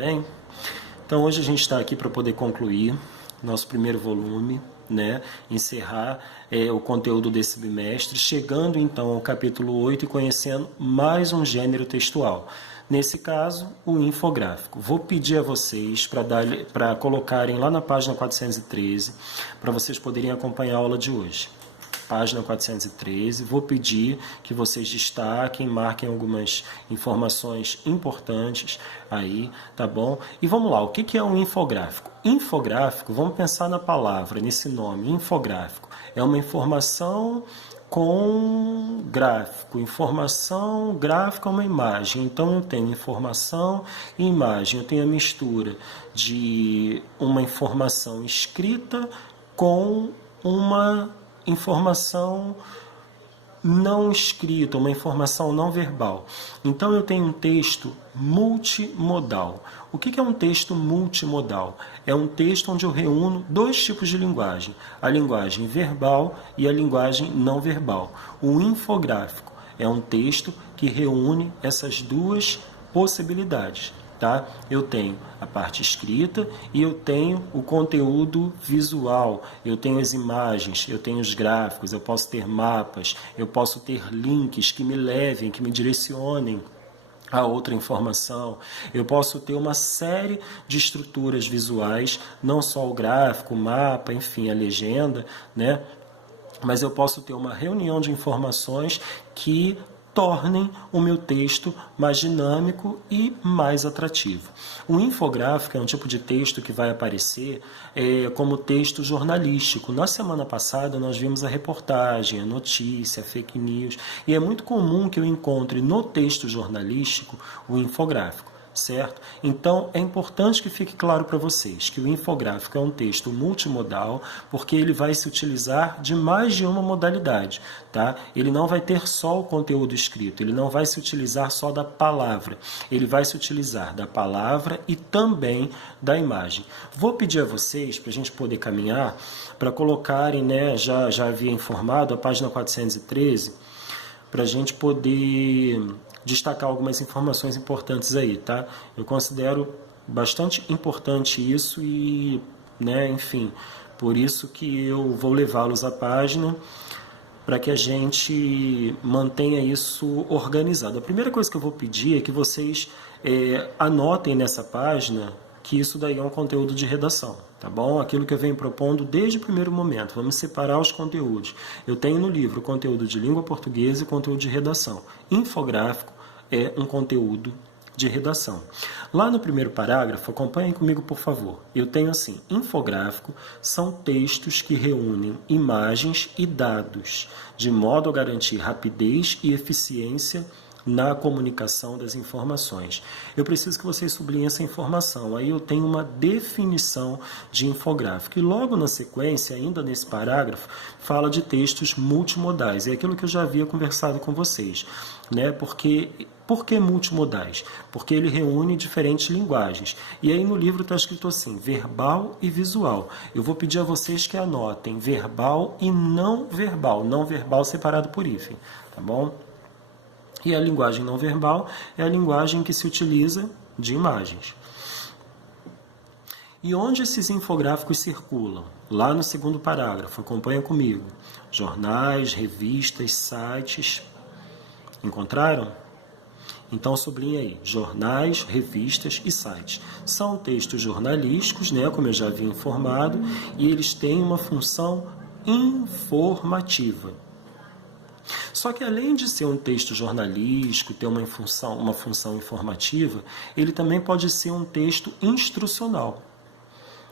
bem? Então hoje a gente está aqui para poder concluir nosso primeiro volume, né? Encerrar o conteúdo desse bimestre, chegando então ao capítulo 8 e conhecendo mais um gênero textual. Nesse caso, o infográfico. Vou pedir a vocês para colocarem lá na página 413, para vocês poderem acompanhar a aula de hoje. Página 413, vou pedir que vocês destaquem, marquem algumas informações importantes aí, tá bom? E vamos lá, o que é um infográfico? Infográfico, vamos pensar na palavra, nesse nome, infográfico. É uma informação com gráfico. Informação, gráfico é uma imagem. Então eu tenho informação e imagem. Eu tenho a mistura de uma informação escrita com uma informação não escrita, uma informação não verbal. Então eu tenho um texto multimodal. O que é um texto multimodal? É um texto onde eu reúno dois tipos de linguagem, a linguagem verbal e a linguagem não verbal. O infográfico é um texto que reúne essas duas possibilidades. Tá? Eu tenho a parte escrita e eu tenho o conteúdo visual, eu tenho as imagens, eu tenho os gráficos, eu posso ter mapas, eu posso ter links que me levem, que me direcionem a outra informação. Eu posso ter uma série de estruturas visuais, não só o gráfico, o mapa, enfim, a legenda, né? Mas eu posso ter uma reunião de informações que tornem o meu texto mais dinâmico e mais atrativo. O infográfico é um tipo de texto que vai aparecer como texto jornalístico. Na semana passada nós vimos a reportagem, a notícia, a fake news, e é muito comum que eu encontre no texto jornalístico o infográfico. Certo? Então, é importante que fique claro para vocês que o infográfico é um texto multimodal, porque ele vai se utilizar de mais de uma modalidade. Tá? Ele não vai ter só o conteúdo escrito, ele não vai se utilizar só da palavra, ele vai se utilizar da palavra e também da imagem. Vou pedir a vocês, para a gente poder caminhar, para colocarem, né, já havia informado, a página 413, para a gente poder destacar algumas informações importantes aí, tá? Eu considero bastante importante isso e, né, enfim, por isso que eu vou levá-los à página para que a gente mantenha isso organizado. A primeira coisa que eu vou pedir é que vocês anotem nessa página que isso daí é um conteúdo de redação, tá bom? Aquilo que eu venho propondo desde o primeiro momento. Vamos separar os conteúdos. Eu tenho no livro conteúdo de língua portuguesa e conteúdo de redação. Infográfico é um conteúdo de redação. Lá no primeiro parágrafo, acompanhem comigo, por favor. Eu tenho assim: infográfico são textos que reúnem imagens e dados, de modo a garantir rapidez e eficiência na comunicação das informações. Eu preciso que vocês sublinhem essa informação. Aí eu tenho uma definição de infográfico. E logo na sequência, ainda nesse parágrafo, fala de textos multimodais. É aquilo que eu já havia conversado com vocês, né? Por que multimodais? Porque ele reúne diferentes linguagens. E aí no livro está escrito assim: verbal e visual. Eu vou pedir a vocês que anotem verbal e não verbal. Não verbal separado por hífen, tá bom? E a linguagem não verbal é a linguagem que se utiliza de imagens. E onde esses infográficos circulam? Lá no segundo parágrafo, acompanha comigo. Jornais, revistas, sites. Encontraram? Então sublinha aí: jornais, revistas e sites. São textos jornalísticos, né, como eu já havia informado, e eles têm uma função informativa. Só que além de ser um texto jornalístico, ter uma função informativa, ele também pode ser um texto instrucional.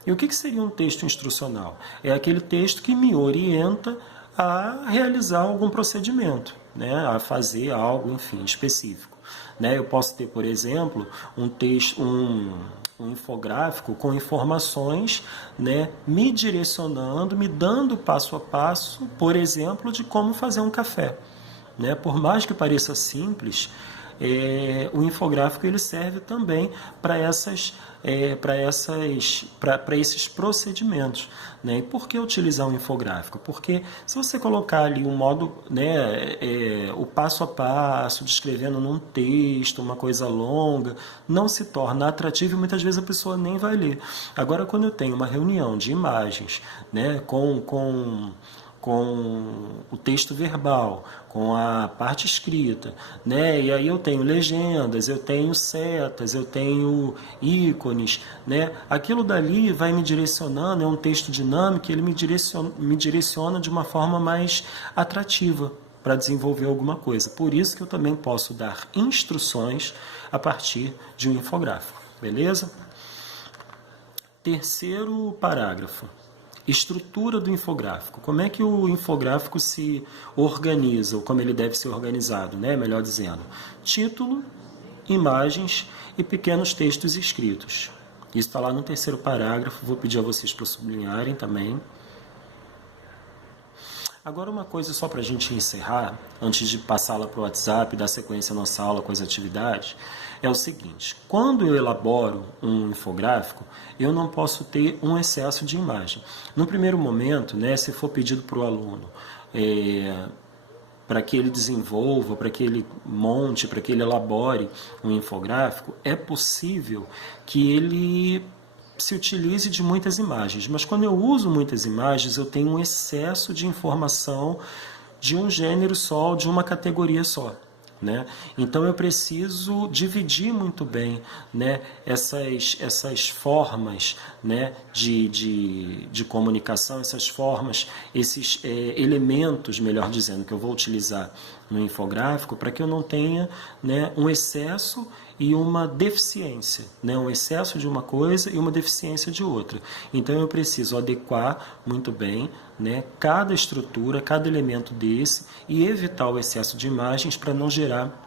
E o que seria um texto instrucional? É aquele texto que me orienta a realizar algum procedimento, né? A fazer algo, enfim, específico. Né? Eu posso ter, por exemplo, um infográfico com informações, né, me direcionando, me dando passo a passo, por exemplo, de como fazer um café. Né? Por mais que pareça simples, o infográfico ele serve também para esses procedimentos, né? E por que utilizar um infográfico? Porque se você colocar ali um modo, né, o passo a passo, descrevendo num texto, uma coisa longa, não se torna atrativo e muitas vezes a pessoa nem vai ler. Agora, quando eu tenho uma reunião de imagens, né, com o texto verbal, com a parte escrita, né? E aí eu tenho legendas, eu tenho setas, eu tenho ícones, né? Aquilo dali vai me direcionando, é um texto dinâmico, ele me direciona de uma forma mais atrativa para desenvolver alguma coisa. Por isso que eu também posso dar instruções a partir de um infográfico, beleza? Terceiro parágrafo. Estrutura do infográfico. Como é que o infográfico se organiza, ou como ele deve ser organizado, né? Melhor dizendo. Título, imagens e pequenos textos escritos. Isso está lá no terceiro parágrafo, vou pedir a vocês para sublinharem também. Agora uma coisa só para a gente encerrar, antes de passá-la para o WhatsApp, dar sequência à nossa aula com as atividades, é o seguinte: quando eu elaboro um infográfico, eu não posso ter um excesso de imagem. No primeiro momento, né, se for pedido para o aluno para que ele desenvolva, para que ele monte, para que ele elabore um infográfico, é possível que ele se utilize de muitas imagens, mas quando eu uso muitas imagens, eu tenho um excesso de informação de um gênero só, de uma categoria só, né? Então eu preciso dividir muito bem, né, essas formas, né, de comunicação, essas formas, esses elementos, melhor dizendo, que eu vou utilizar no infográfico, para que eu não tenha, né, um excesso e uma deficiência, né? Um excesso de uma coisa e uma deficiência de outra. Então eu preciso adequar muito bem, né, cada estrutura, cada elemento desse e evitar o excesso de imagens para não gerar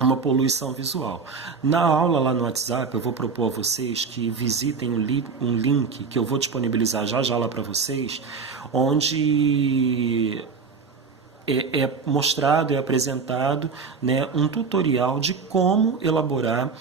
uma poluição visual. Na aula lá no WhatsApp eu vou propor a vocês que visitem um link que eu vou disponibilizar já lá para vocês, onde é mostrado, é apresentado, né, um tutorial de como elaborar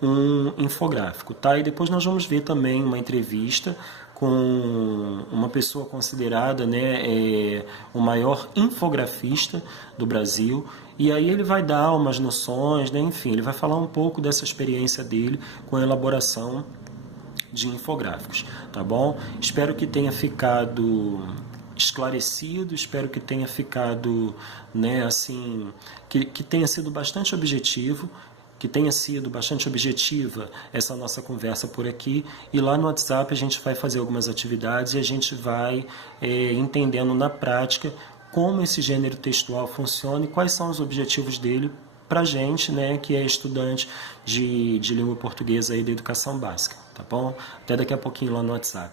um infográfico, tá? E depois nós vamos ver também uma entrevista com uma pessoa considerada, né, o maior infografista do Brasil, e aí ele vai dar umas noções, né, enfim, ele vai falar um pouco dessa experiência dele com a elaboração de infográficos, tá bom? Espero que tenha ficado esclarecido, espero que tenha ficado, né, assim, que tenha sido bastante objetivo, que tenha sido bastante objetiva essa nossa conversa por aqui, e lá no WhatsApp a gente vai fazer algumas atividades e a gente vai entendendo na prática como esse gênero textual funciona e quais são os objetivos dele para a gente, né, que é estudante de língua portuguesa e da educação básica, tá bom? Até daqui a pouquinho lá no WhatsApp.